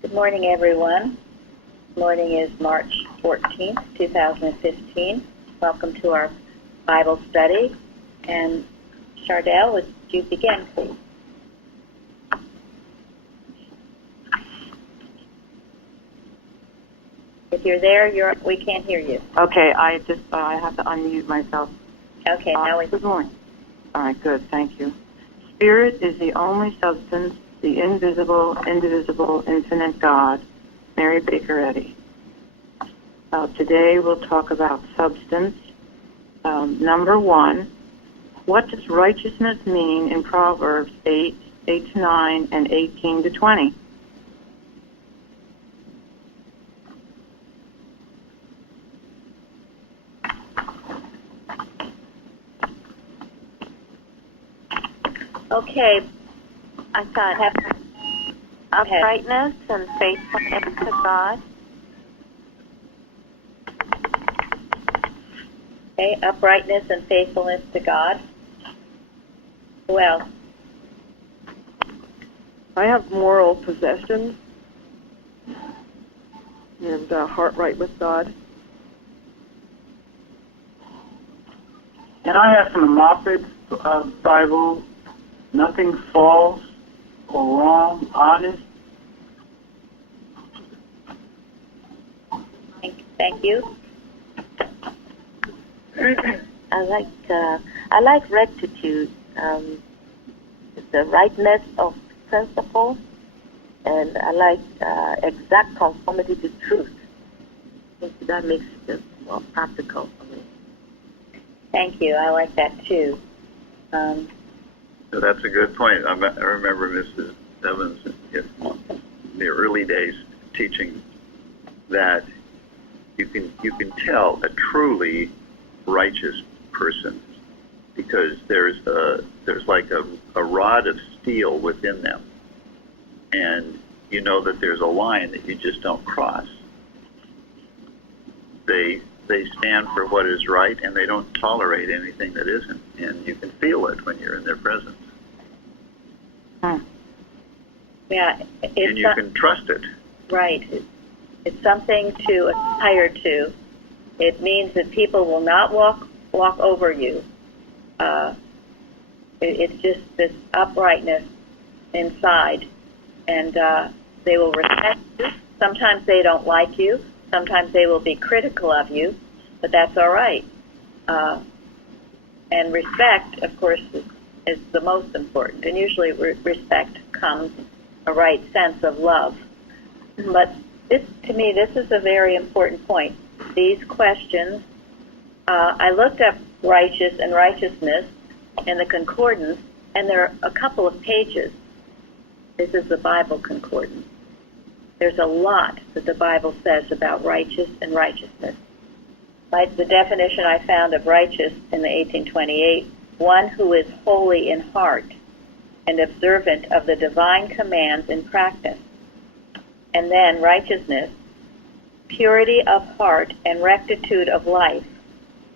Good morning, everyone. Morning is March 14th, 2015. Welcome to our Bible study. And Chardell, would you begin, please? If you're there, we can't hear you. Okay, I have to unmute myself. Okay, now we... Good morning. All right, good, thank you. Spirit is the only substance, the invisible, indivisible, infinite God. Mary Baker Eddy. Today we'll talk about substance. Number 1, what does righteousness mean in Proverbs 8:8-9, and 18-20? Okay, I thought uprightness and faithfulness to God. Okay, uprightness and faithfulness to God. Who else? I have moral possessions and heart right with God. And I have from the Moffat Bible, nothing false or wrong, honest. Thank you. I like rectitude, the rightness of principle, and I like exact conformity to truth. I think that makes it more practical for me. Thank you. I like that too. So that's a good point. I remember Mrs. Evans in the early days teaching that you can tell a truly righteous person because there's like a rod of steel within them, and you know that there's a line that you just don't cross. They stand for what is right, and they don't tolerate anything that isn't, and you can feel it when you're in their presence. Yeah, and you can trust it. Right. It's something to aspire to. It means that people will not walk over you. It's just this uprightness inside, and they will respect you. Sometimes they don't like you. Sometimes they will be critical of you, but that's all right. And respect, of course, is the most important. And usually respect comes a right sense of love. But to me, this is a very important point. These questions, I looked up righteous and righteousness in the concordance, and there are a couple of pages. This is the Bible concordance. There's a lot that the Bible says about righteous and righteousness. Like the definition I found of righteous in the 1828, one who is holy in heart and observant of the divine commands in practice. And then righteousness, purity of heart and rectitude of life,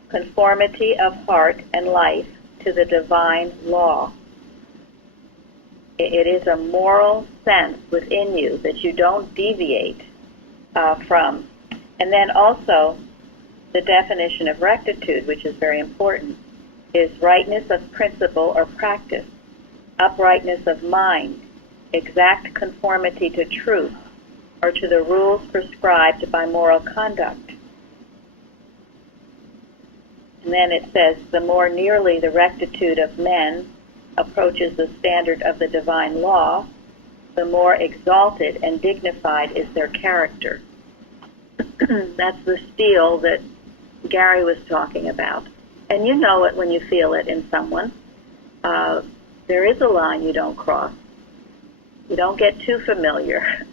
conformity of heart and life to the divine law. It is a moral sense within you that you don't deviate from. And then also the definition of rectitude, which is very important, is rightness of principle or practice, uprightness of mind, exact conformity to truth, or to the rules prescribed by moral conduct. And then it says, the more nearly the rectitude of men approaches the standard of the divine law, the more exalted and dignified is their character. That's the steel that Gary was talking about. And you know it when you feel it in someone. There is a line you don't cross. You don't get too familiar.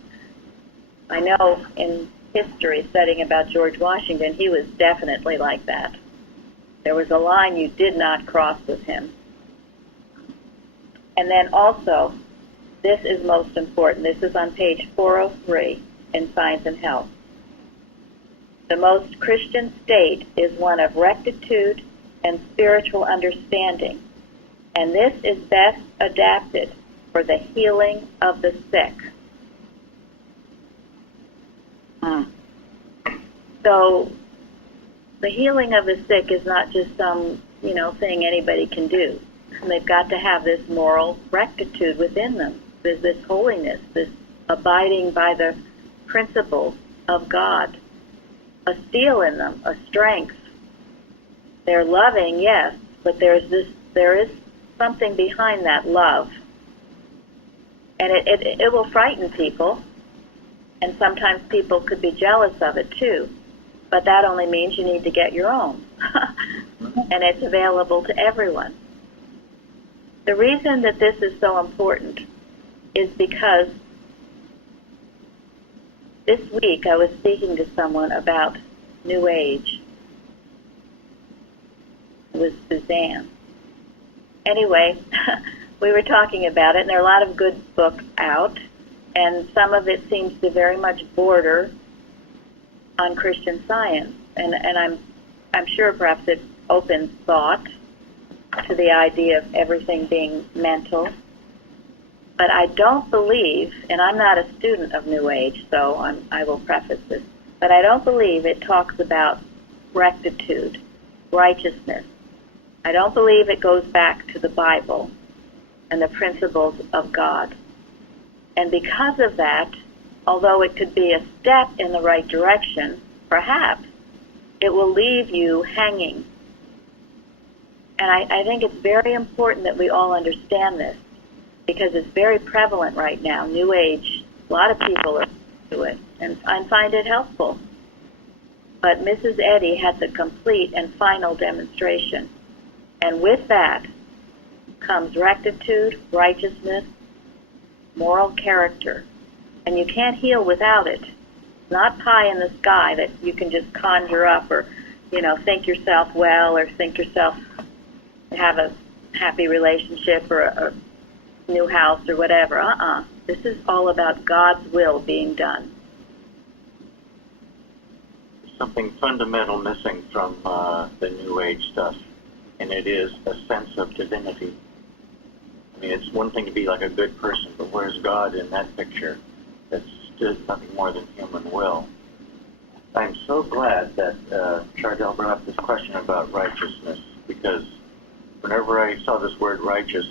I know in history, studying about George Washington, he was definitely like that. There was a line you did not cross with him. And then also, this is most important. This is on page 403 in Science and Health. The most Christian state is one of rectitude and spiritual understanding, and this is best adapted for the healing of the sick. Hmm. So the healing of the sick is not just some, thing anybody can do. They've got to have this moral rectitude within them. There's this holiness, this abiding by the principles of God, a steel in them, a strength. They're loving, yes, but there is something behind that love. And it will frighten people, and sometimes people could be jealous of it too. But that only means you need to get your own. And it's available to everyone. The reason that this is so important is because this week I was speaking to someone about New Age. It was Suzanne. Anyway, we were talking about it, and there are a lot of good books out, and some of it seems to very much border on Christian Science, and I'm sure perhaps it opens thought to the idea of everything being mental. But I don't believe, and I'm not a student of New Age, so I will preface this, but I don't believe it talks about rectitude, righteousness. I don't believe it goes back to the Bible and the principles of God. And because of that, although it could be a step in the right direction, perhaps it will leave you hanging. And I think it's very important that we all understand this, because it's very prevalent right now. New Age, a lot of people are into it, and I find it helpful. But Mrs. Eddy had the complete and final demonstration. And with that comes rectitude, righteousness, moral character. And you can't heal without it. It's not pie in the sky that you can just conjure up or, think yourself well or think yourself have a happy relationship or a new house or whatever. This is all about God's will being done. Something fundamental missing from the New Age stuff, and it is a sense of divinity. I mean, it's one thing to be like a good person, but where's God in that picture? That's just nothing more than human will. I'm so glad that Chardell brought up this question about righteousness, because whenever I saw this word righteous,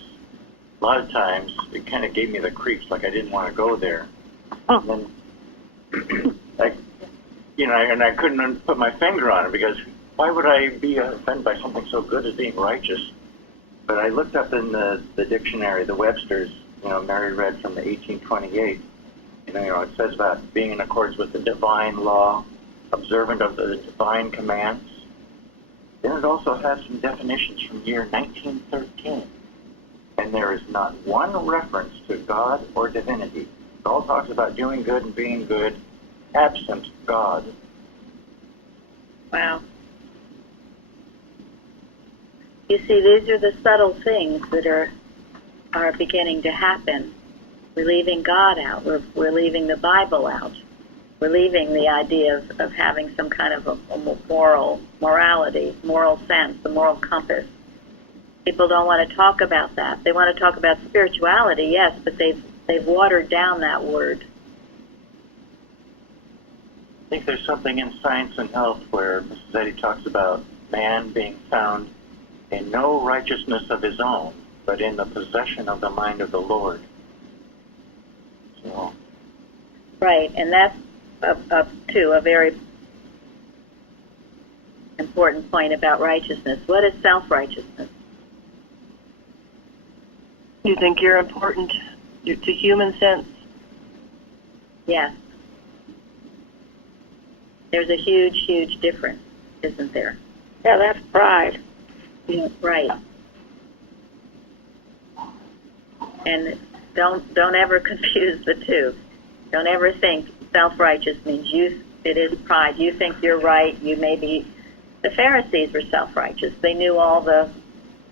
a lot of times it kind of gave me the creeps, like I didn't want to go there. And then, and I couldn't put my finger on it, because why would I be offended by something so good as being righteous? But I looked up in the dictionary, the Webster's, Mary read from the 1828. It says about being in accordance with the divine law, observant of the divine commands. Then it also has some definitions from year 1913. And there is not one reference to God or divinity. It all talks about doing good and being good, absent God. Wow. You see, these are the subtle things that are beginning to happen. We're leaving God out. We're leaving the Bible out. We're leaving the idea of having some kind of a morality, moral sense, a moral compass. People don't want to talk about that. They want to talk about spirituality, yes, but they've watered down that word. I think there's something in Science and Health where Mrs. Eddy talks about man being found in no righteousness of his own, but in the possession of the mind of the Lord. So. Right, and that's too a very important point about righteousness. What is self-righteousness? You think you're important to human sense? Yes. There's a huge, huge difference, isn't there? Yeah, that's pride. Yeah, right. And don't ever confuse the two. Don't ever think self-righteous means it is pride. You think you're right. You may be. The Pharisees were self-righteous. They knew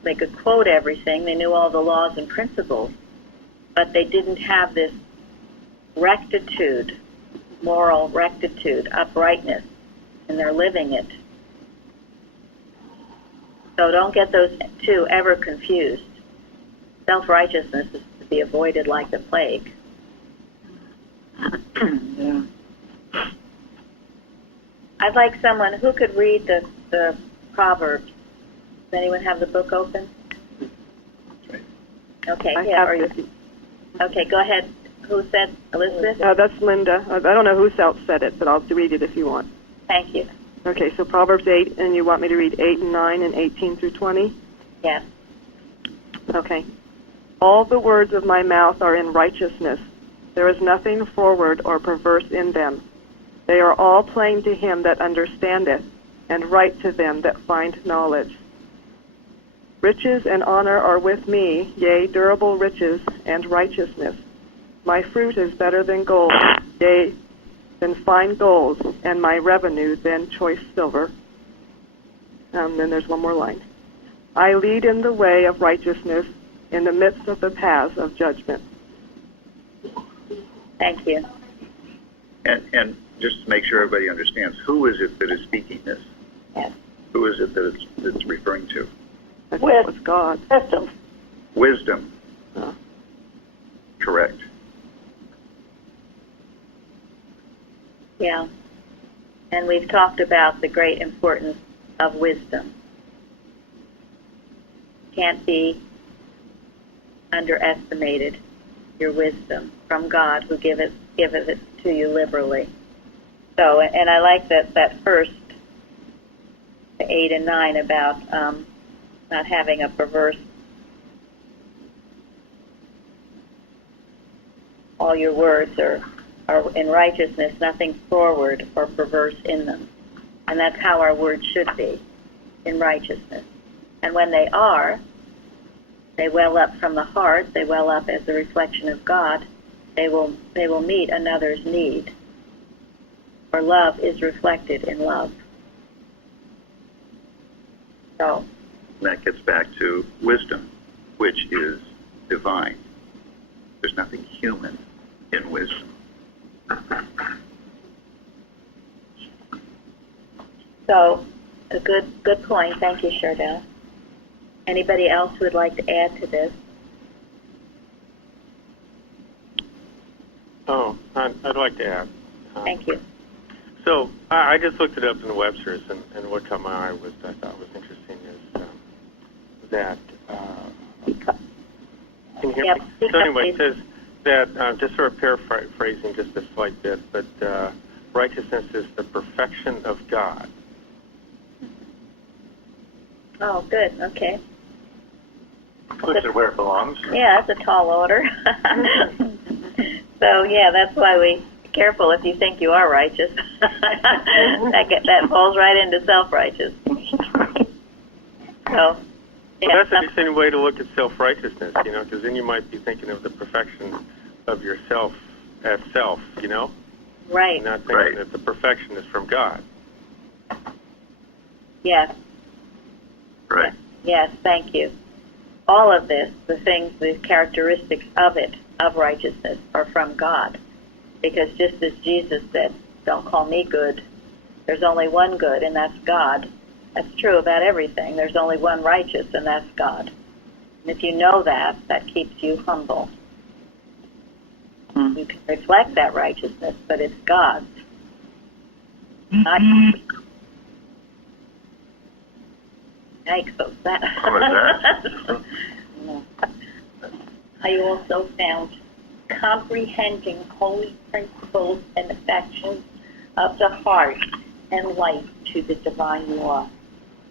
they could quote everything. They knew all the laws and principles, but they didn't have this rectitude, moral rectitude, uprightness, and they're living it. So don't get those two ever confused. Self-righteousness is to be avoided like the plague. Yeah. I'd like someone who could read the Proverbs. Does anyone have the book open? Okay, I yeah. have Are you, this. okay, go ahead. Who said? Elizabeth? That's Linda. I don't know who else said it, but I'll read it if you want. Thank you. Okay, so Proverbs 8, and you want me to read 8 and 9 and 18 through 20? Yes. Okay. All the words of my mouth are in righteousness. There is nothing forward or perverse in them. They are all plain to him that understandeth, and right to them that find knowledge. Riches and honor are with me, yea, durable riches and righteousness. My fruit is better than gold, yea, than fine gold, and my revenue than choice silver. Then there's one more line. I lead in the way of righteousness in the midst of the paths of judgment. Thank you. And just to make sure everybody understands, who is it that is speaking this? Yes. Who is it that it's referring to? I think it was God. Wisdom. Wisdom. Uh. Correct. Yeah. And we've talked about the great importance of wisdom. Can't be underestimated, your wisdom from God, who giveth it to you liberally. So, and I like that first, the 8 and 9, about not having a perverse, all your words are in righteousness, nothing forward or perverse in them. And that's how our words should be, in righteousness. And when they are, they well up from the heart, they well up as a reflection of God, they will meet another's need. For love is reflected in love. So That gets back to wisdom, which is divine. There's nothing human in wisdom. So, a good point. Thank you, Chardell. Anybody else who would like to add to this? Oh, I'd like to add. Thank you. So I just looked it up in the Webster's, and what caught my eye I thought was interesting is that. Can you hear Yep. me? So anyway, it says that just sort of paraphrasing just a slight bit, but righteousness is the perfection of God. Oh, good. Okay. Puts it where it belongs. Yeah, that's a tall order. So, yeah, that's why we be careful if you think you are righteous. that falls right into self-righteous. So, Well, yeah, that's an interesting way to look at self-righteousness, because then you might be thinking of the perfection of yourself as self, right. and not thinking that the perfection is from God. Yes. Right. Yes, thank you. All of this, the things, the characteristics of it, of righteousness, are from God. Because just as Jesus said, don't call me good, there's only one good, and that's God. That's true about everything. There's only one righteous, and that's God. And if you know that, that keeps you humble. You can reflect that righteousness, but it's God's. Not yours. Yikes, so that. What was that? I also found comprehending holy principles and affections of the heart and life to the divine law.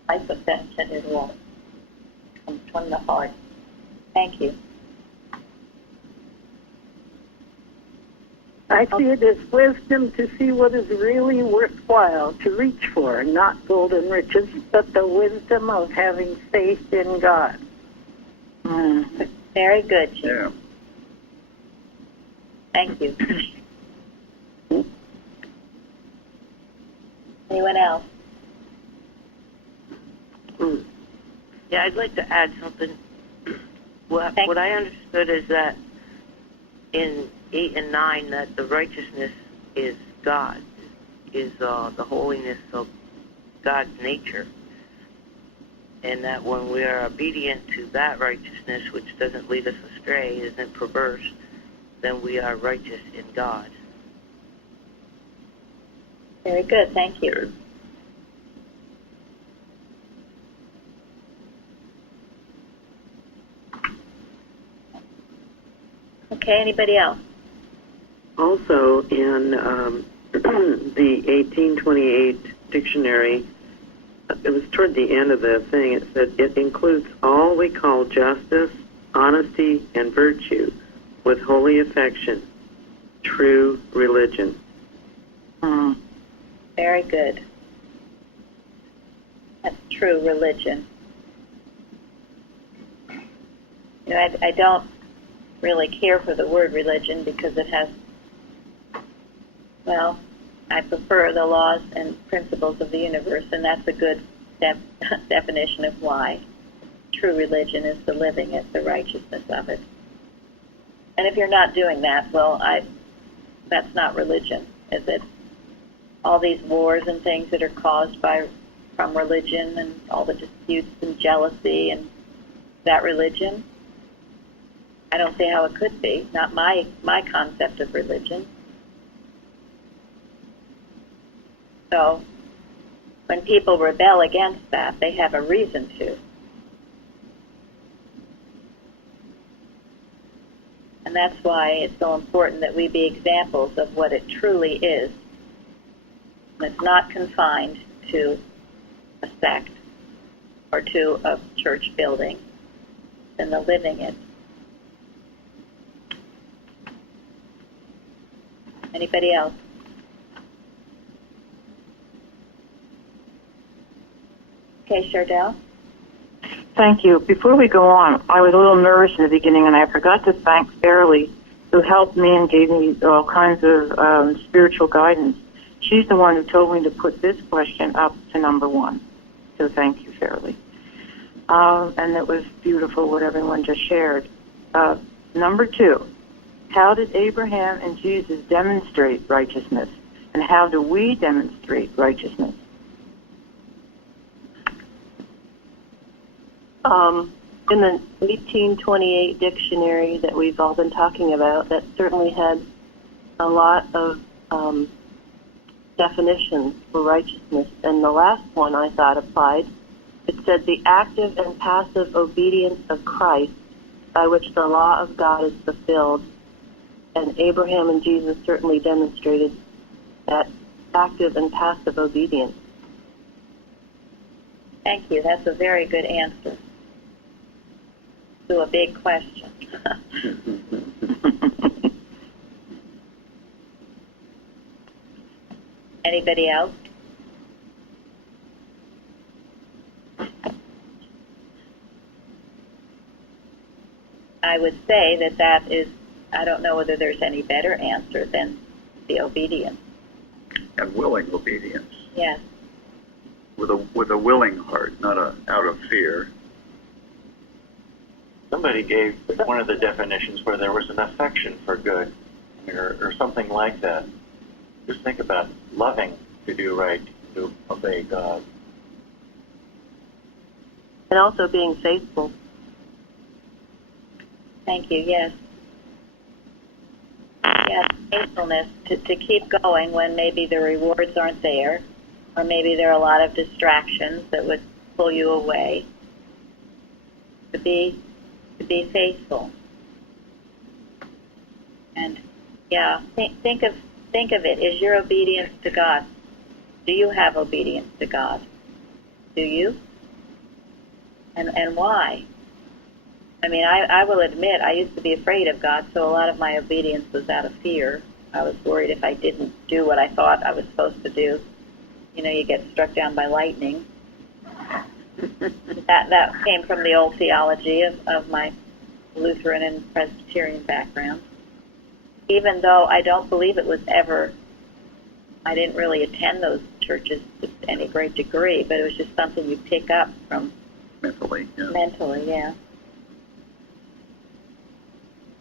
I thought that said it all. Comes from the heart. Thank you. I see it as wisdom to see what is really worthwhile to reach for, not golden riches, but the wisdom of having faith in God. Very good, Jim. Yeah. Thank you. Anyone else? Yeah, I'd like to add something. What I understood is that in 8 and 9 that the righteousness is God, is the holiness of God's nature. And that when we are obedient to that righteousness, which doesn't lead us astray, isn't perverse, then we are righteous in God. Very good. Thank you. Good. Okay, anybody else? Also, in the 1828 dictionary, it was toward the end of the thing, it said it includes all we call justice, honesty, and virtue, with holy affection, true religion. Very good. That's true religion. You know, I don't really care for the word religion because it has, well, I prefer the laws and principles of the universe, and that's a good definition of why. True religion is the living it, the righteousness of it. And if you're not doing that, well, that's not religion, is it? All these wars and things that are caused from religion and all the disputes and jealousy, and that religion? I don't see how it could be. Not my concept of religion. So when people rebel against that, they have a reason to. And that's why it's so important that we be examples of what it truly is. And it's not confined to a sect or to a church building, and the living it. Anybody else? Okay, Chardell? Thank you. Before we go on, I was a little nervous in the beginning, and I forgot to thank Fairley, who helped me and gave me all kinds of spiritual guidance. She's the one who told me to put this question up to number 1. So thank you, Fairley. And it was beautiful what everyone just shared. Number 2, how did Abraham and Jesus demonstrate righteousness? And how do we demonstrate righteousness? In the 1828 dictionary that we've all been talking about, that certainly had a lot of definitions for righteousness. And the last one I thought applied. It said the active and passive obedience of Christ by which the law of God is fulfilled. And Abraham and Jesus certainly demonstrated that active and passive obedience. Thank you. That's a very good answer to a big question. Anybody else? I would say that is, I don't know whether there's any better answer than the obedience. And willing obedience. Yes. With a willing heart, not out of fear. Somebody gave one of the definitions where there was an affection for good, or something like that. Just think about loving to do right, to obey God. And also being faithful. Thank you, yes. Yes, faithfulness to keep going when maybe the rewards aren't there, or maybe there are a lot of distractions that would pull you away. To be faithful. And yeah, think of it. Is your obedience to God? Do you have obedience to God? Do you? And why? I mean, I will admit I used to be afraid of God, so a lot of my obedience was out of fear. I was worried if I didn't do what I thought I was supposed to do, you know, you get struck down by lightning. That came from the old theology of my Lutheran and Presbyterian background. Even though I don't believe it was ever, I didn't really attend those churches to any great degree, but it was just something you pick up from mentally. Yeah. Mentally, yeah.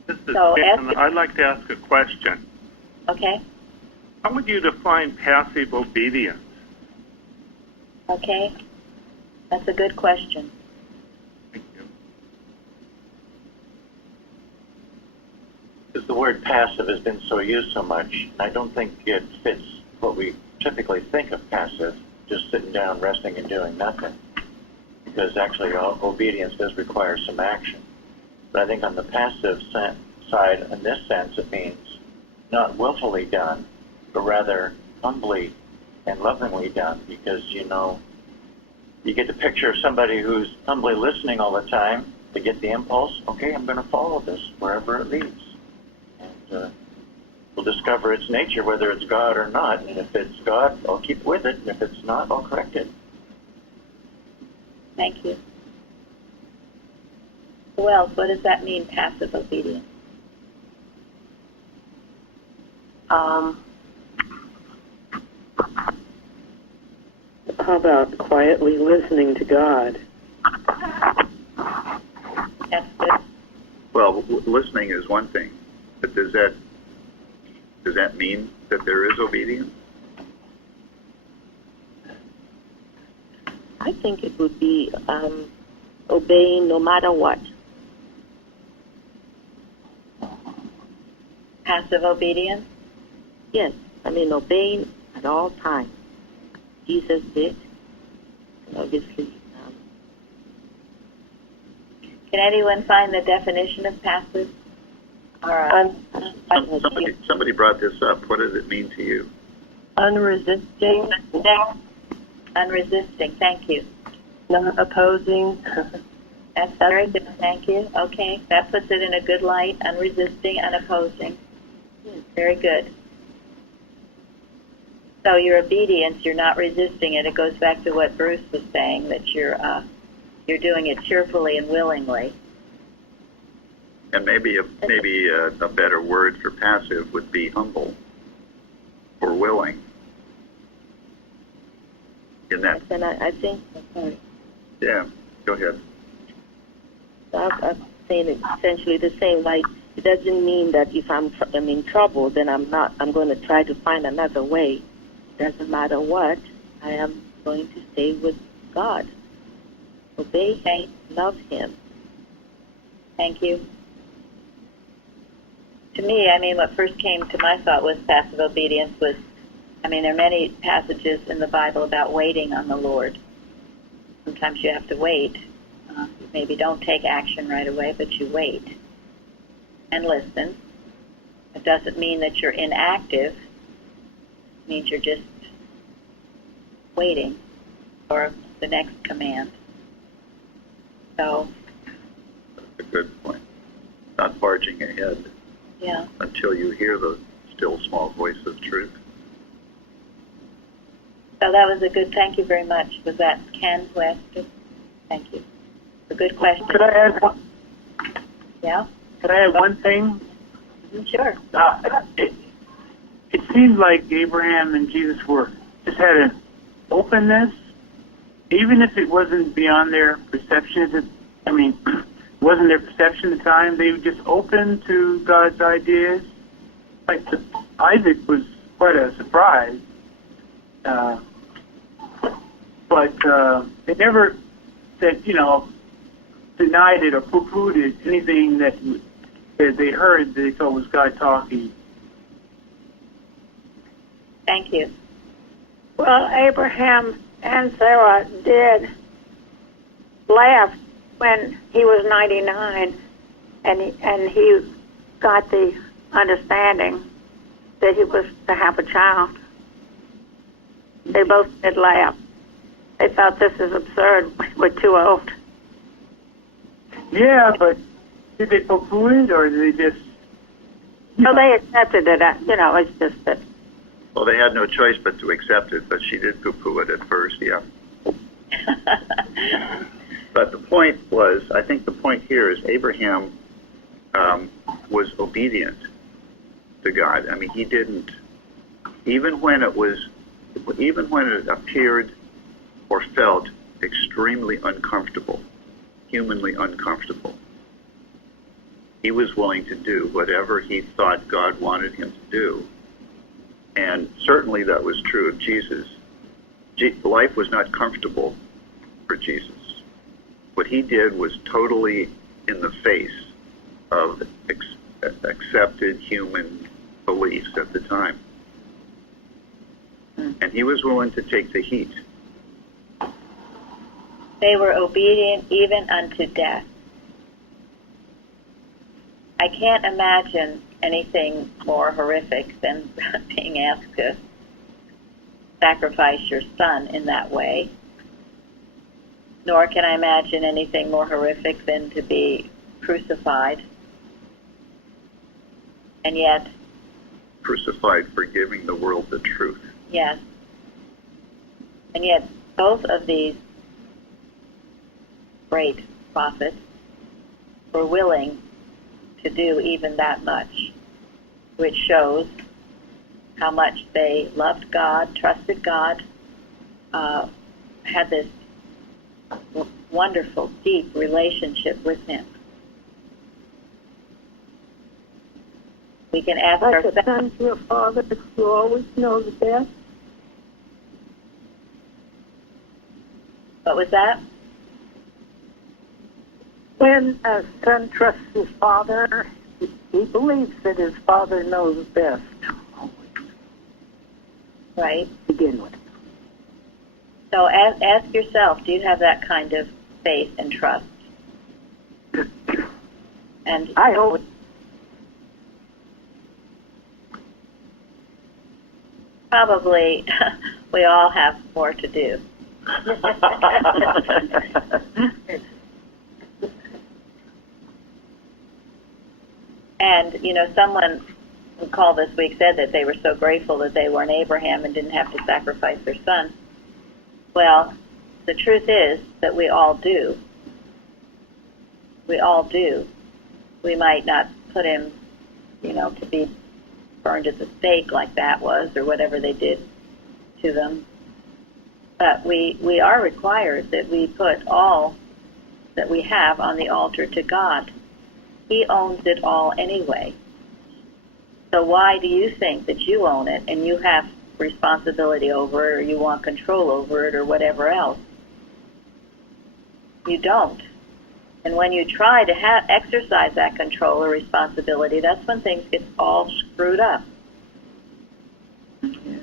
This is Dan. I'd like to ask a question. Okay. How would you define passive obedience? Okay. That's a good question. Thank you. Because the word passive has been so used so much, I don't think it fits what we typically think of passive, just sitting down, resting, and doing nothing, because actually obedience does require some action. But I think on the passive side, in this sense, it means not willfully done, but rather humbly and lovingly done, because, you know, you get the picture of somebody who's humbly listening all the time. They get the impulse, okay, I'm going to follow this wherever it leads. And we'll discover its nature, whether it's God or not. And if it's God, I'll keep with it. And if it's not, I'll correct it. Thank you. Who else? What does that mean, passive obedience? How about quietly listening to God? That's good. Well, listening is one thing, but does that mean that there is obedience? I think it would be obeying no matter what. Passive obedience? Yes, I mean obeying at all times. Jesus did, and obviously. Can anyone find the definition of passive? Somebody brought this up. What does it mean to you? Unresisting. Unresisting, thank you. Not opposing. That's very good, thank you. Okay, that puts it in a good light, unresisting, unopposing. Very good. So your obedience, you're not resisting it. It goes back to what Bruce was saying, that you're doing it cheerfully and willingly. And maybe a better word for passive would be humble or willing. In that. And I think. Sorry. Yeah. Go ahead. I'm saying essentially the same. Like, it doesn't mean that if I'm in trouble, then I'm going to try to find another way. Doesn't matter what, I am going to stay with God. Obey Him, love Him. Thank you. To me, I mean, what first came to my thought was passive obedience was, I mean, there are many passages in the Bible about waiting on the Lord. Sometimes you have to wait. You maybe don't take action right away, but you wait and listen. It doesn't mean that you're inactive. It means you're just waiting for the next command. So that's a good point. Not barging ahead. Yeah. Until you hear the still small voice of truth. So that was a good, thank you very much. Was that Ken who asked it? Thank you. A good question. Could I add one? Yeah? Could I add one thing? Sure. It seems like Abraham and Jesus just had an openness, even if it wasn't beyond their perception. Wasn't their perception at the time. They were just open to God's ideas. Like Isaac was quite a surprise, but they never said, denied it or poo-pooed it, anything that they heard they thought was God talking. Thank you. Well, Abraham and Sarah did laugh when he was 99, and he got the understanding that he was to have a child. They both did laugh. They thought, this is absurd. We're too old. Yeah, but did they poo-poo it, or did they just... No, they accepted it. It's just that... Well, they had no choice but to accept it, but she did poo-poo it at first, yeah. But the point was, I think the point here is Abraham was obedient to God. I mean, he didn't, even when it appeared or felt extremely uncomfortable, humanly uncomfortable, he was willing to do whatever he thought God wanted him to do. And certainly that was true of Jesus. Life was not comfortable for Jesus. What he did was totally in the face of accepted human beliefs at the time. And And he was willing to take the heat. They were obedient even unto death. I can't imagine anything more horrific than being asked to sacrifice your son in that way. Nor can I imagine anything more horrific than to be crucified. And yet, Crucified for giving the world the truth. yes. And yet, both of these great prophets were willing to do even that much, which shows how much they loved God, trusted God, had this wonderful, deep relationship with Him. We can ask like ourselves. a son to a father who always knows best. What was that? When a son trusts his father, he believes that his father knows best. Right. To begin with. So ask yourself, do you have that kind of faith and trust? And I hope. Probably we all have more to do. And, you know, someone who called this week said that they were so grateful that they weren't Abraham and didn't have to sacrifice their son. Well, the truth is that we all do. We all do. We might not put him, you know, to be burned at the stake like that was, or whatever they did to them. But we are required that we put all that we have on the altar to God. He owns it all anyway. So why do you think that you own it and you have responsibility over it, or you want control over it, or whatever else? You don't. And when you try to exercise that control or responsibility, that's when things get all screwed up. Yeah.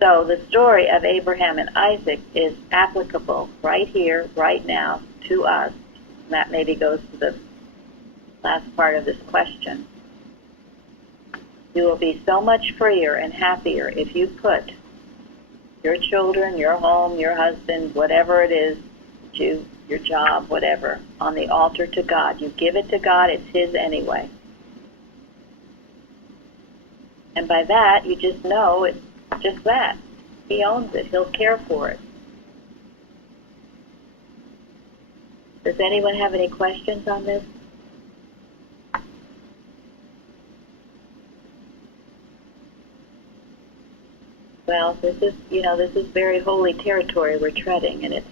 So the story of Abraham and Isaac is applicable right here, right now, to us. And that maybe goes to the last part of this question. You will be so much freer and happier if you put your children, your home, your husband, whatever it is, your job, whatever, on the altar to God. You give it to God, it's His anyway. And by that, you just know it's just that. He owns it. He'll care for it. Does anyone have any questions on this? Well, this is very holy territory we're treading, and it's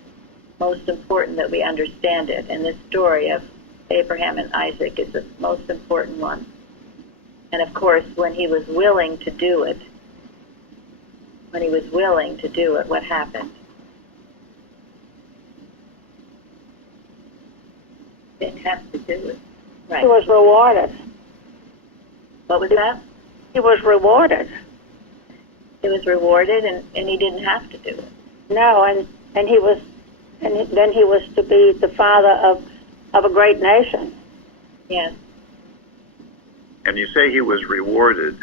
most important that we understand it. And this story of Abraham and Isaac is the most important one. And of course, when he was willing to do it, what happened? He didn't have to do it. Right. He was rewarded. What was that? He was rewarded. He was rewarded, and he didn't have to do it. No, and then he was to be the father of a great nation. Yes. And you say he was rewarded.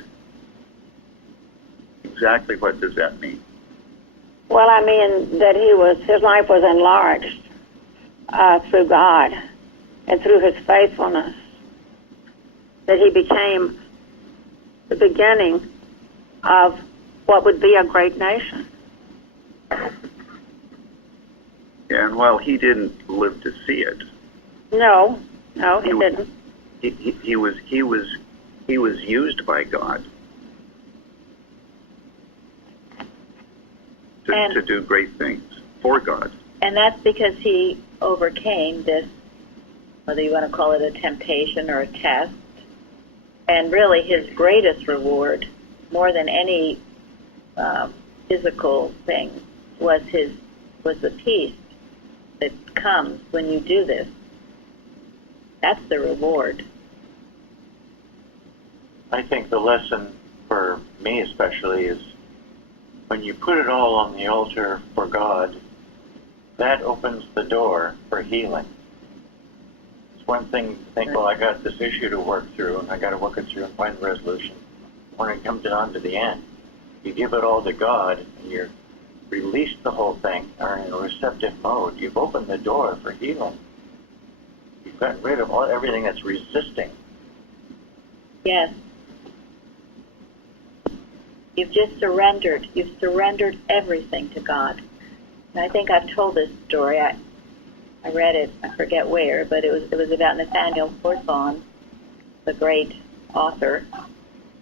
Exactly what does that mean? Well, I mean that his life was enlarged through God and through his faithfulness. That he became the beginning of what would be a great nation. And while he didn't live to see it, No, he didn't. he was used by God to do great things for God. And that's because he overcame this, whether you want to call it a temptation or a test. And really his greatest reward, more than any physical thing, was the peace that comes when you do this. That's the reward. I think the lesson for me especially is when you put it all on the altar for God, that opens the door for healing. It's one thing to think, well, I got this issue to work through, and I got to work it through and find a resolution. When it comes down to the end, you give it all to God, and you release the whole thing, are in a receptive mode. You've opened the door for healing. You've gotten rid of everything that's resisting. Yes. You've just surrendered. You've surrendered everything to God. And I think I've told this story. I read it, I forget where, but it was about Nathaniel Hawthorne, the great author.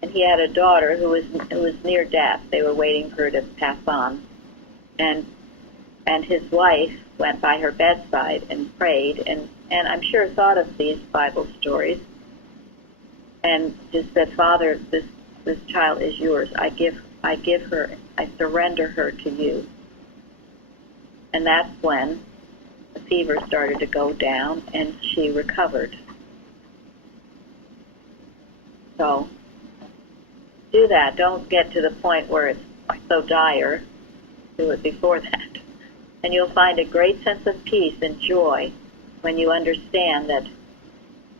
And he had a daughter who was near death. They were waiting for her to pass on. And his wife went by her bedside and prayed, and I'm sure thought of these Bible stories, and just said, Father, this child is yours. I give her, I surrender her to you. And that's when the fever started to go down, and she recovered. So do that. Don't get to the point where it's so dire. Do it before that. And you'll find a great sense of peace and joy when you understand that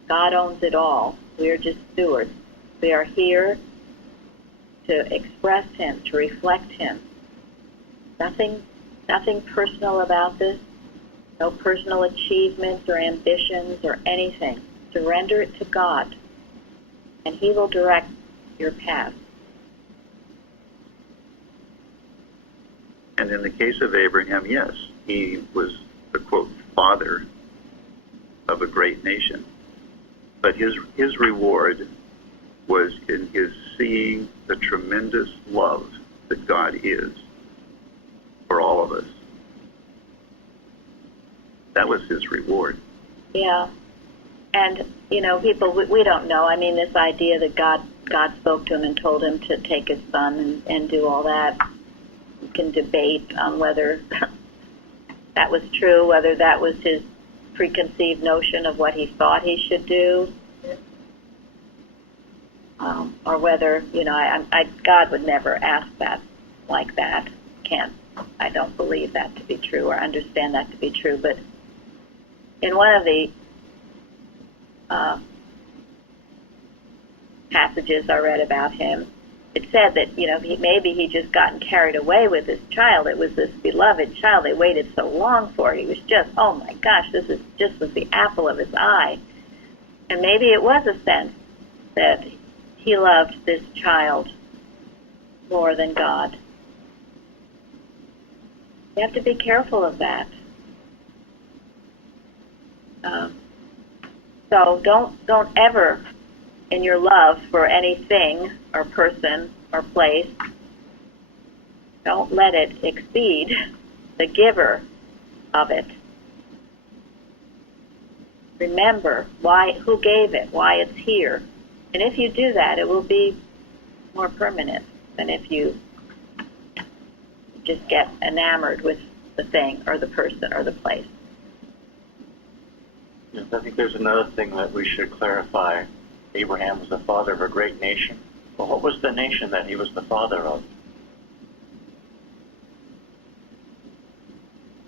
God owns it all. We are just stewards. We are here to express Him, to reflect Him. Nothing personal about this. No personal achievements or ambitions or anything. Surrender it to God, and He will direct your path. And in the case of Abraham, yes, he was the, quote, father of a great nation. But his reward was in his seeing the tremendous love that God is for all of us. That was his reward. Yeah. And, people, we don't know. I mean, this idea that God spoke to him and told him to take his son and do all that. We can debate on whether that was true, whether that was his preconceived notion of what he thought he should do, or whether, God would never ask that like that. I don't believe that to be true or understand that to be true. But in one of the passages I read about him, it said that, maybe he just gotten carried away with his child. It was this beloved child they waited so long for. He was just, oh my gosh, this is just was the apple of his eye. And maybe it was a sense that he loved this child more than God. You have to be careful of that. So don't ever, in your love for anything or person or place, don't let it exceed the giver of it. Remember who gave it, why it's here. And if you do that, it will be more permanent than if you just get enamored with the thing or the person or the place. Yes, I think there's another thing that we should clarify. Abraham was the father of a great nation. Well, what was the nation that he was the father of?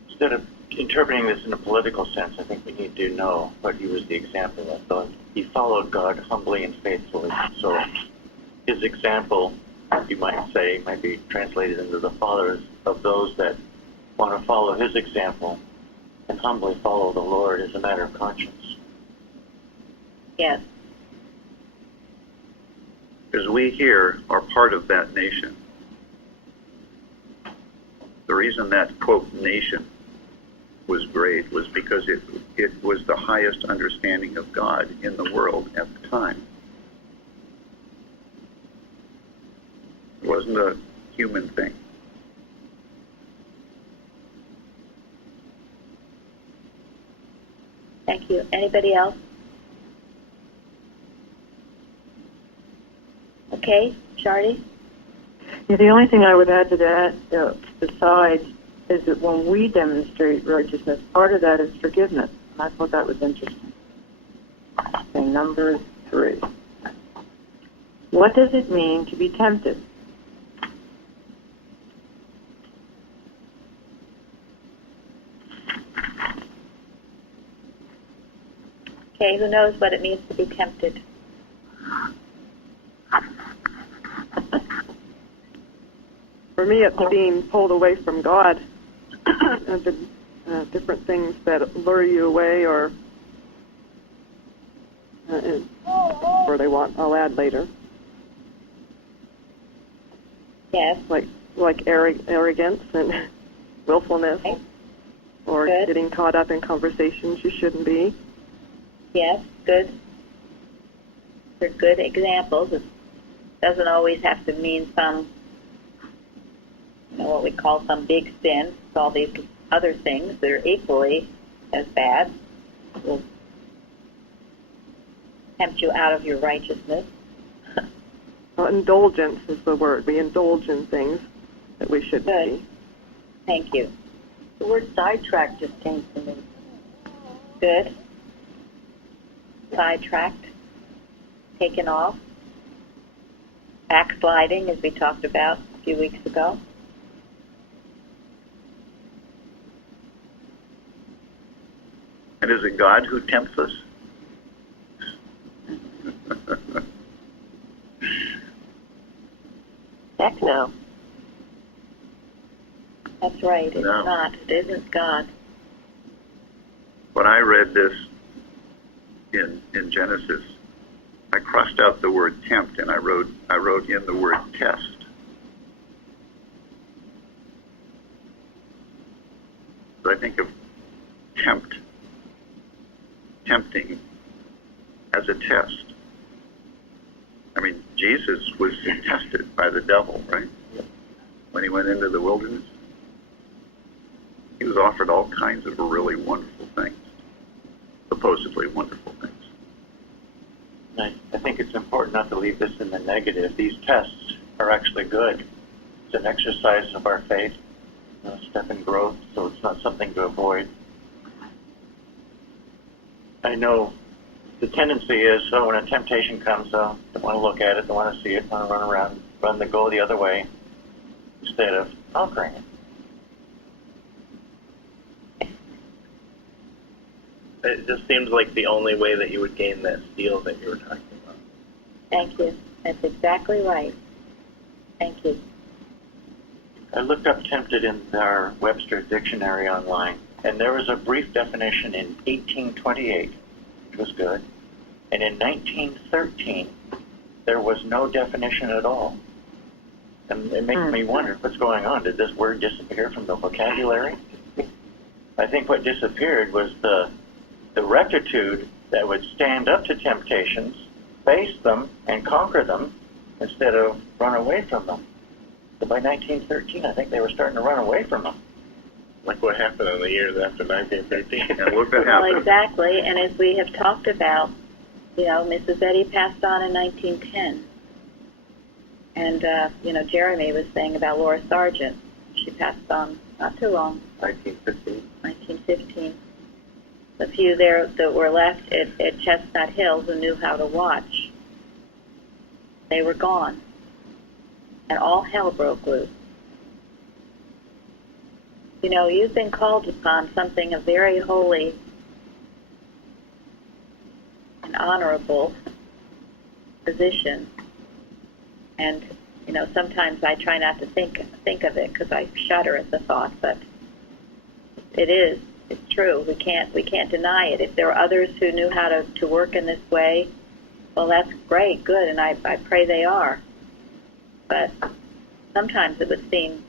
Instead of interpreting this in a political sense, I think we need to know what he was the example of. So he followed God humbly and faithfully. So his example, you might say, might be translated into the father of those that want to follow his example and humbly follow the Lord as a matter of conscience. Yes. Because we here are part of that nation. The reason that, quote, nation was great was because it was the highest understanding of God in the world at the time. It wasn't a human thing. Thank you. Anybody else? Okay, Shardy? Yeah, the only thing I would add to that, besides, is that when we demonstrate righteousness, part of that is forgiveness. And I thought that was interesting. Okay, number 3. What does it mean to be tempted? Okay, who knows what it means to be tempted? For me, it's being pulled away from God. The different things that lure you away, or they want. I'll add later. Yes. Like arrogance and willfulness, okay. Or good. Getting caught up in conversations you shouldn't be. Yes, good. They're good examples. It doesn't always have to mean some, what we call some big sin. It's all these other things that are equally as bad. Will tempt you out of your righteousness. Well, indulgence is the word. We indulge in things that we shouldn't be. Thank you. The word sidetrack just came to me. Good. Sidetracked. Taken off. Backsliding, as we talked about a few weeks ago. And is it God who tempts us? Heck no. That's right. It's No. not. It isn't God. When I read this in Genesis, I crossed out the word tempt and I wrote in the word test. So I think of tempting as a test. I mean, Jesus was tested by the devil, right? When he went into the wilderness. He was offered all kinds of really wonderful things, supposedly wonderful things. I think it's important not to leave this in the negative. These tests are actually good. It's an exercise of our faith, a step in growth, so it's not something to avoid. I know the tendency is, when a temptation comes, don't want to look at it, don't want to see it, want to run around, go the other way, instead of conquering it. It just seems like the only way that you would gain that steel that you were talking about. Thank you. That's exactly right. Thank you. I looked up tempted in our Webster dictionary online, and there was a brief definition in 1828, which was good. And in 1913, there was no definition at all. And it makes me wonder, what's going on? Did this word disappear from the vocabulary? I think what disappeared was the rectitude that would stand up to temptations, face them, and conquer them instead of run away from them. So by 1913, I think they were starting to run away from them. Like what happened in the years after 1913. Yeah, look what Well, happened. exactly. And as we have talked about, Mrs. Eddy passed on in 1910. And, Jeremy was saying about Laura Sargent. She passed on not too long. 1915. The few there that were left at Chestnut Hill who knew how to watch, they were gone. And all hell broke loose. You've been called upon something, a very holy and honorable position. And, sometimes I try not to think of it because I shudder at the thought, but it's true. We can't deny it. If there are others who knew how to work in this way, well, that's great, good, and I pray they are. But sometimes it would seem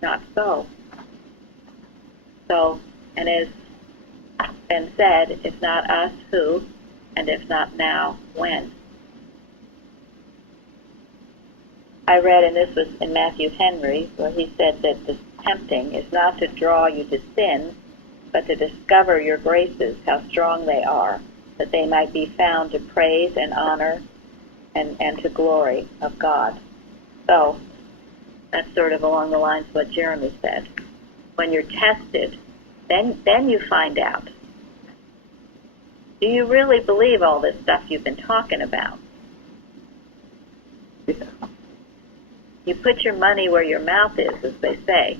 not so. So, and as been said, if not us, who? And if not now, when? I read, and this was in Matthew Henry, where he said that the tempting is not to draw you to sin, but to discover your graces, how strong they are, that they might be found to praise and honor and to glory of God. So that's sort of along the lines of what Jeremy said. When you're tested, then you find out. Do you really believe all this stuff you've been talking about? Yeah. You put your money where your mouth is, as they say.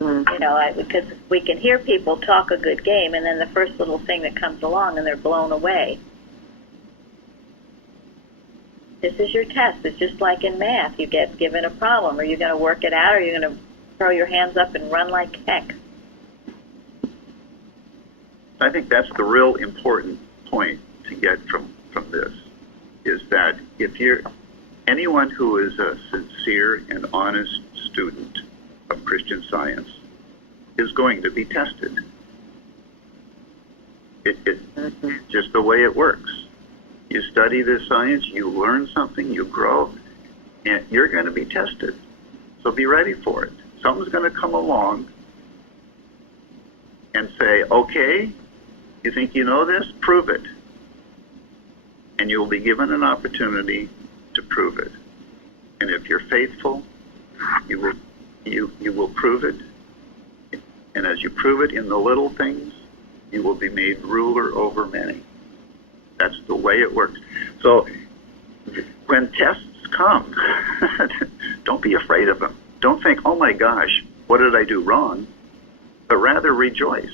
Mm-hmm. because we can hear people talk a good game, and then the first little thing that comes along, and they're blown away. This is your test. It's just like in math. You get given a problem. Are you going to work it out, or are you going to throw your hands up and run like heck? I think that's the real important point to get from this, is that if you're anyone who is a sincere and honest student of Christian Science is going to be tested. It's just the way it works. You study this science, you learn something, you grow, and you're going to be tested. So be ready for it. Someone's going to come along and say, okay, you think you know this? Prove it. And you'll be given an opportunity to prove it. And if you're faithful, you will prove it. And as you prove it in the little things, you will be made ruler over many. That's the way it works. So when tests come, don't be afraid of them. Don't think, oh my gosh, what did I do wrong? But rather rejoice.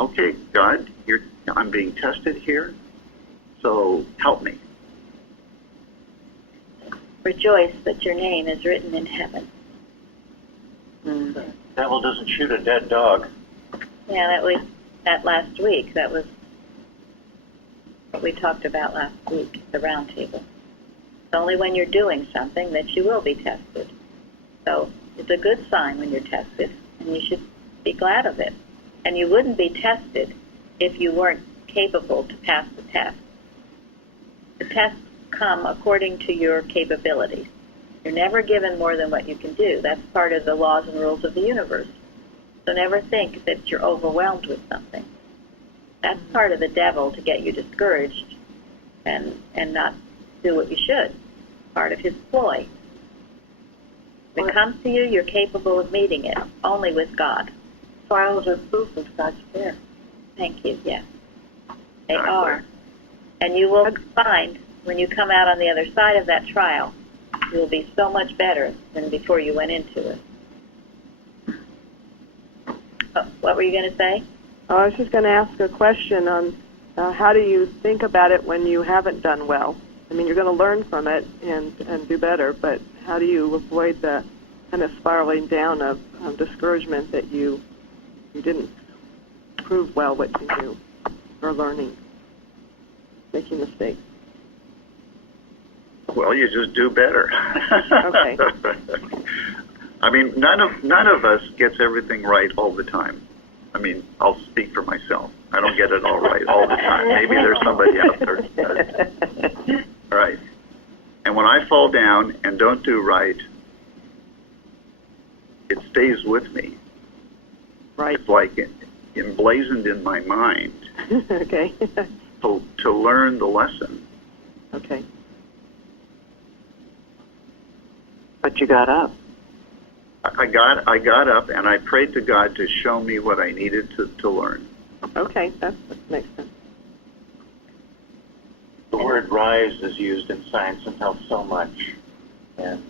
Okay, God, I'm being tested here, so help me. Rejoice that your name is written in heaven. The devil doesn't shoot a dead dog. Yeah, that was that last week. That was what we talked about last week at the round table. It's only when you're doing something that you will be tested. So it's a good sign when you're tested, and you should be glad of it. And you wouldn't be tested if you weren't capable to pass the test. The tests come according to your capabilities. You're never given more than what you can do. That's part of the laws and rules of the universe. So never think that you're overwhelmed with something. That's part of the devil, to get you discouraged and not do what you should. Part of his ploy. If it comes to you, you're capable of meeting it, only with God. Trials are proof of God's care. Thank you, yes. They are. And you will find, when you come out on the other side of that trial, you will be so much better than before you went into it. What were you going to say? I was just going to ask a question on how do you think about it when you haven't done well? I mean, you're going to learn from it and do better, but how do you avoid the kind of spiraling down of discouragement that you didn't prove well what you knew, or learning, making mistakes? Well, you just do better. Okay. I mean, none of us gets everything right all the time. I mean, I'll speak for myself. I don't get it all right all the time. Maybe there's somebody out there who does. All right. And when I fall down and don't do right, it stays with me. Right. It's like emblazoned in my mind. Okay. to learn the lesson. Okay. But you got up. I got up and I prayed to God to show me what I needed to learn. Okay, that makes sense. The word rise is used in science and health so much, and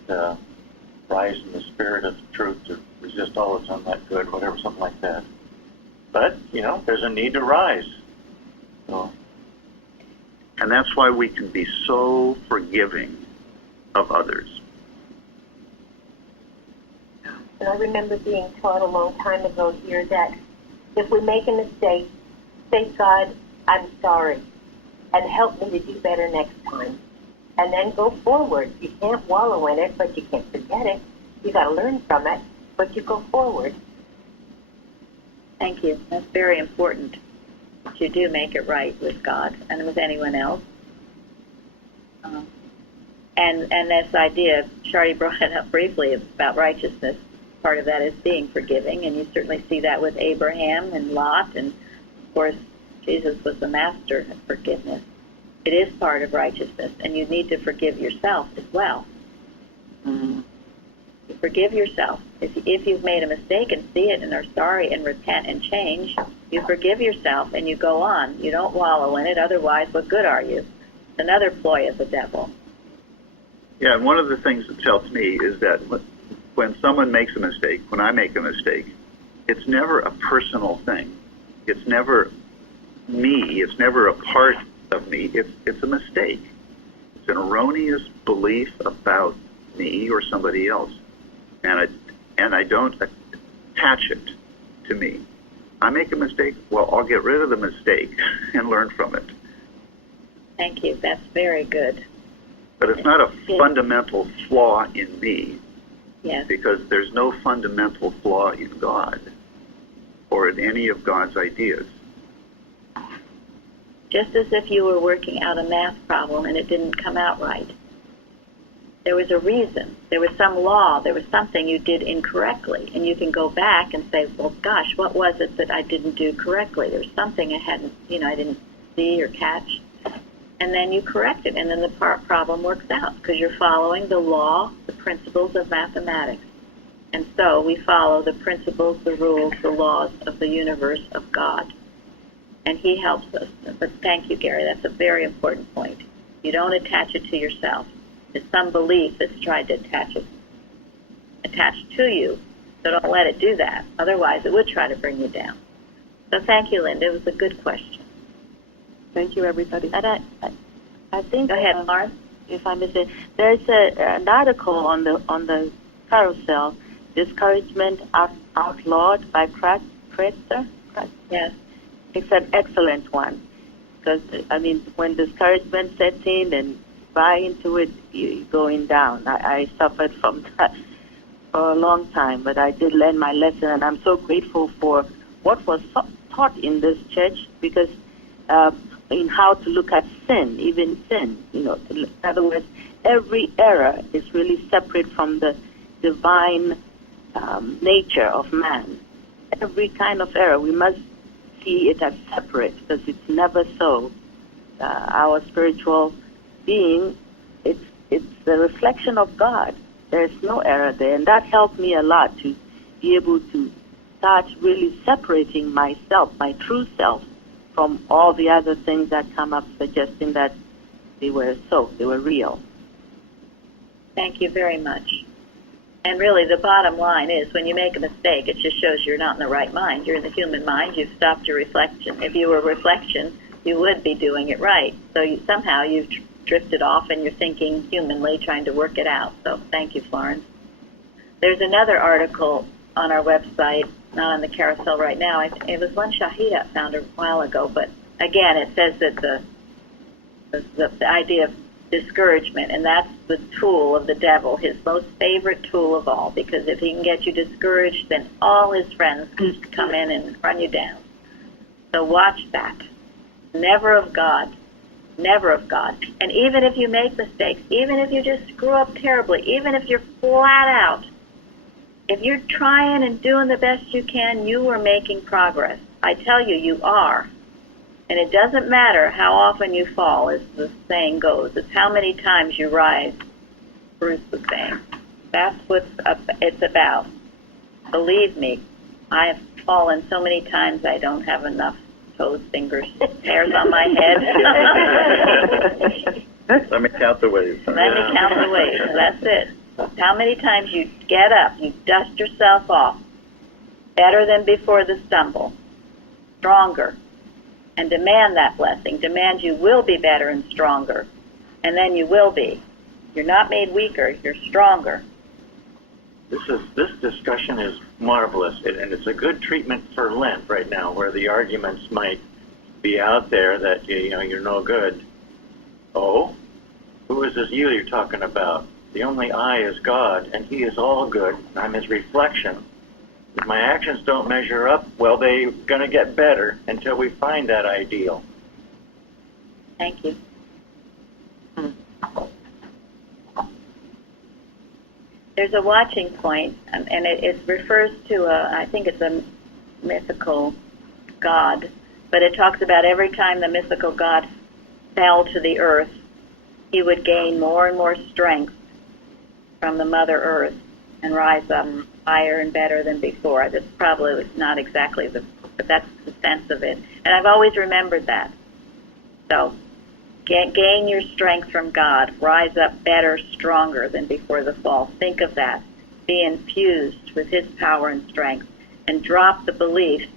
rise in the spirit of truth to resist all that's not good, whatever, something like that. But, there's a need to rise. So. And that's why we can be so forgiving of others. And I remember being taught a long time ago here that if we make a mistake, say, God, I'm sorry, and help me to do better next time. And then go forward. You can't wallow in it, but you can't forget it. You got to learn from it, but you go forward. Thank you. That's very important. That you do make it right with God and with anyone else. And this idea, Shari brought it up briefly about righteousness. Part of that is being forgiving, and you certainly see that with Abraham and Lot, and of course Jesus was the master of forgiveness. It is part of righteousness, and you need to forgive yourself as well. Mm-hmm. You forgive yourself. If you've made a mistake and see it and are sorry and repent and change, you forgive yourself and you go on. You don't wallow in it, otherwise what good are you? It's another ploy of the devil. Yeah, and one of the things that's helped me is that when someone makes a mistake, when I make a mistake, it's never a personal thing. It's never me. It's never a part of me. It's a mistake. It's an erroneous belief about me or somebody else, and I don't attach it to me. I make a mistake. Well, I'll get rid of the mistake and learn from it. Thank you. That's very good. But it's not a fundamental flaw in me. Yes. Because there's no fundamental flaw in God or in any of God's ideas. Just as if you were working out a math problem and it didn't come out right. There was a reason. There was some law. There was something you did incorrectly. And you can go back and say, well, gosh, what was it that I didn't do correctly? There's something I didn't see or catch. And then you correct it, and then the problem works out because you're following the law, the principles of mathematics. And so we follow the principles, the rules, the laws of the universe of God. And he helps us. But thank you, Gary. That's a very important point. You don't attach it to yourself. There's some belief that's tried to attach to you. So don't let it do that. Otherwise, it would try to bring you down. So thank you, Linda. It was a good question. Thank you, everybody. And I think. Go ahead, Lauren. If I may say, there's an article on the carousel, "Discouragement Outlawed" by Kretzer. Yes. It's an excellent one because when discouragement sets in and buy into it, you're going down. I suffered from that for a long time, but I did learn my lesson, and I'm so grateful for what was taught in this church because. In how to look at sin, even sin. In other words, every error is really separate from the divine nature of man. Every kind of error, we must see it as separate because it's never so. Our spiritual being, it's the reflection of God. There's no error there, and that helped me a lot to be able to start really separating myself, my true self, from all the other things that come up suggesting that they were real. Thank you very much. And really, the bottom line is when you make a mistake, it just shows you're not in the right mind. You're in the human mind. You've stopped your reflection. If you were reflection, you would be doing it right. So somehow you've drifted off and you're thinking humanly, trying to work it out. So thank you, Florence. There's another article on our website, not on the carousel right now. It was one Shahida found a while ago, but again, it says that the idea of discouragement, and that's the tool of the devil, his most favorite tool of all, because if he can get you discouraged, then all his friends can come in and run you down. So watch that. Never of God. Never of God. And even if you make mistakes, even if you just screw up terribly, even if you're flat out, if you're trying and doing the best you can, you are making progress. I tell you, you are. And it doesn't matter how often you fall, as the saying goes. It's how many times you rise, Bruce was saying. That's what it's about. Believe me, I have fallen so many times I don't have enough toes, fingers, hairs on my head. Let me count the ways. Let me count the ways. That's it. How many times you get up, you dust yourself off, better than before the stumble, stronger, and demand that blessing. Demand you will be better and stronger, and then you will be. You're not made weaker, you're stronger. This discussion is marvelous, and it's a good treatment for Lent right now, where the arguments might be out there that you're no good. Oh, who is this you're talking about? The only I is God, and He is all good. I'm His reflection. If my actions don't measure up, well, they're going to get better until we find that ideal. Thank you. There's a watching point, and it refers to, I think it's a mythical god, but it talks about every time the mythical god fell to the earth, he would gain more and more strength from the Mother Earth and rise up higher and better than before. That's probably not exactly but that's the sense of it. And I've always remembered that. So, gain your strength from God. Rise up better, stronger than before the fall. Think of that. Be infused with His power and strength. and drop the beliefs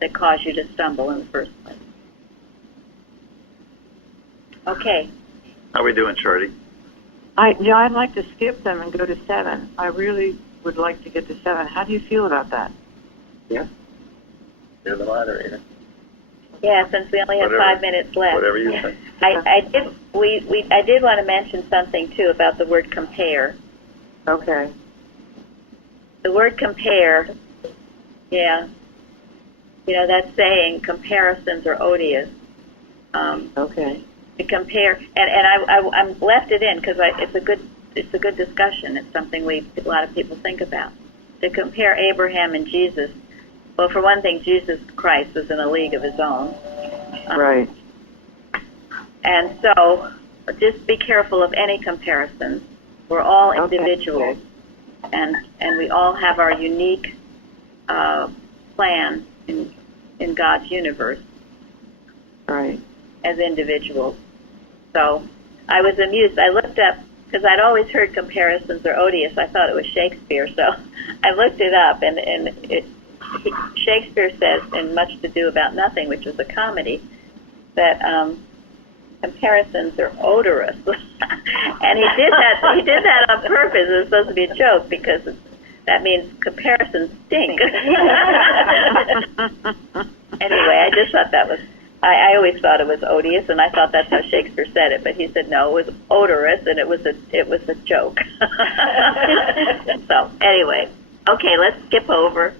that cause you to stumble in the first place. Okay. How are we doing, Charlie? I'd like to skip them and go to 7. I really would like to get to 7. How do you feel about that? Yeah. You're the moderator. Yeah, since we only have 5 minutes left. Whatever you think. I did want to mention something too about the word compare. Okay. The word compare, yeah. You know, that saying, comparisons are odious. Okay. To compare, and I'm left it in because it's a good discussion. It's something a lot of people think about. To compare Abraham and Jesus. Well, for one thing, Jesus Christ was in a league of his own. Right. And so, just be careful of any comparisons. We're all individuals, and we all have our unique plan in God's universe. Right. As individuals. So I was amused. I looked up, because I'd always heard comparisons are odious. I thought it was Shakespeare, so I looked it up, and Shakespeare says in Much Ado About Nothing, which was a comedy, that comparisons are odorous. And he did that on purpose. It was supposed to be a joke, because that means comparisons stink. Anyway, I just thought that was, I always thought it was odious, and I thought that's how Shakespeare said it, but he said no, it was odorous, and it was a joke. So, anyway, okay, let's skip over.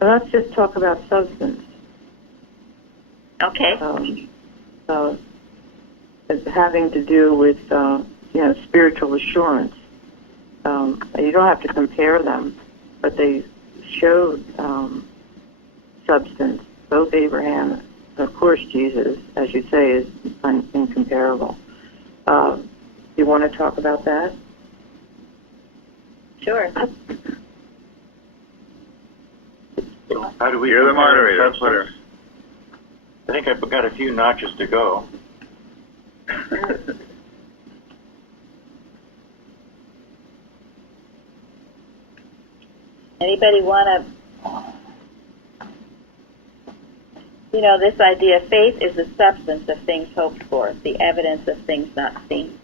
Let's just talk about substance. Okay. It's having to do with, spiritual assurance. You don't have to compare them, but they showed substance. Both Abraham, of course, Jesus, as you say, is incomparable. You want to talk about that? Sure. How do we? You're the moderator. Substance? I think I've got a few notches to go. Anybody want to, this idea, faith is the substance of things hoped for, the evidence of things not seen.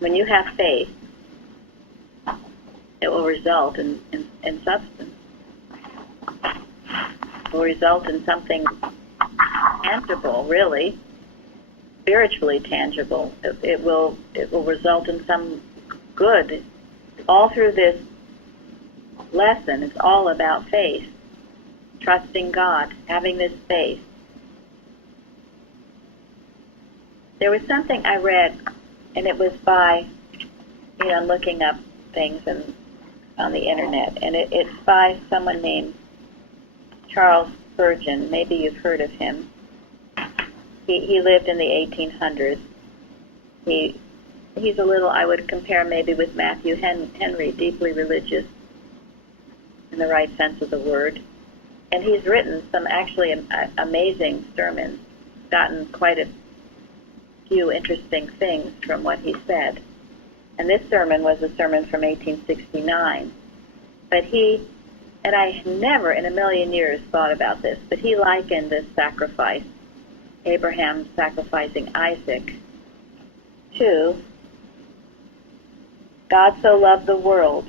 When you have faith, it will result in substance. It will result in something tangible, really, spiritually tangible. It will result in some good. All through this lesson, it's all about faith, trusting God, having this faith. There was something I read, and it was by, I'm looking up things on the internet, and it's by someone named Charles Spurgeon. Maybe you've heard of him. He lived in the 1800s. He's a little, I would compare maybe with Matthew Henry, deeply religious in the right sense of the word. And he's written some actually amazing sermons, gotten quite a few interesting things from what he said. And this sermon was a sermon from 1869. But and I never in a million years thought about this, but he likened this sacrifice, Abraham sacrificing Isaac, to God so loved the world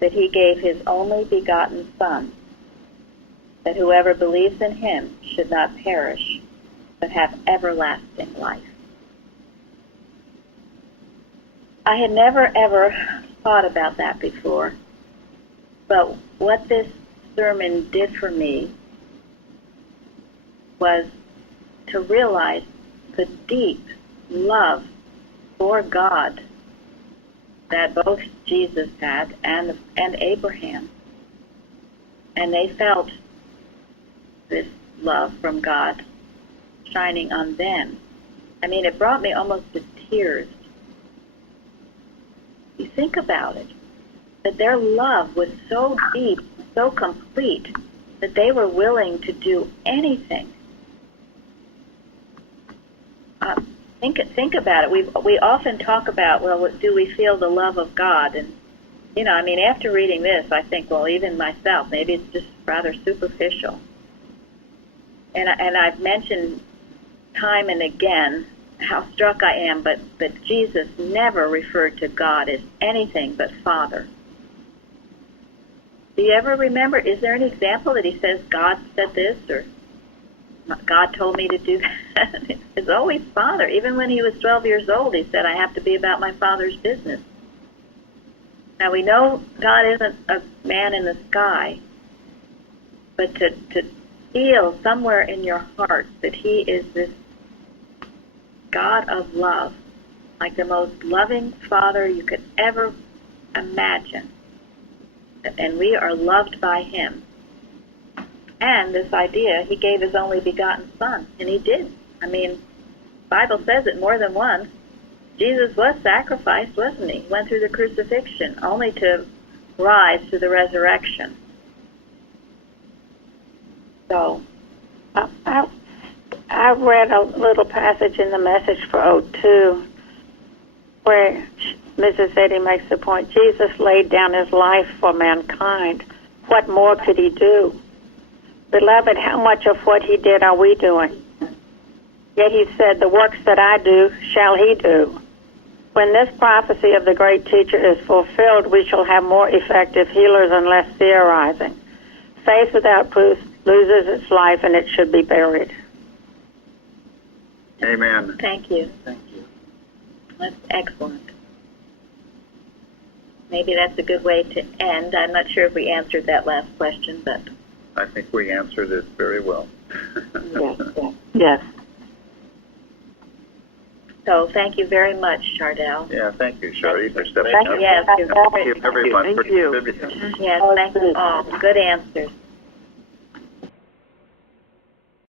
that he gave his only begotten Son, that whoever believes in him should not perish, but have everlasting life. I had never, ever thought about that before, but what this sermon did for me was to realize the deep love for God that both Jesus had and Abraham. And they felt this love from God shining on them. I mean, it brought me almost to tears. You think about it, that their love was so deep, so complete, that they were willing to do anything. Think about it. We often talk about, well, do we feel the love of God? And, you know, I mean, after reading this, I think, well, even myself, maybe it's just rather superficial. And I've mentioned time and again how struck I am, but Jesus never referred to God as anything but Father. Do you ever remember, is there an example that he says, God said this, or God told me to do that? It's always Father. Even when he was 12 years old, he said, I have to be about my Father's business. Now, we know God isn't a man in the sky, but to feel somewhere in your heart that he is this God of love, like the most loving Father you could ever imagine, and we are loved by him. And this idea, he gave his only begotten Son, and he did. I mean, the Bible says it more than once. Jesus was sacrificed, wasn't he? He went through the crucifixion, only to rise to the resurrection. So, I read a little passage in the Message for 02 where Mrs. Eddy makes the point, Jesus laid down his life for mankind. What more could he do? Beloved, how much of what he did are we doing? Yet he said, the works that I do shall he do. When this prophecy of the great teacher is fulfilled, we shall have more effective healers and less theorizing. Faith without proof loses its life, and it should be buried. Amen. Thank you. Thank you. That's excellent. Maybe that's a good way to end. I'm not sure if we answered that last question, but I think we answered it very well. Yes. So thank you very much, Chardell. Yeah, thank you, Shari, for stepping Thank up. you. Yes, Thank you, everyone, Thank for you. contributing. yes, thank you all. Good answers.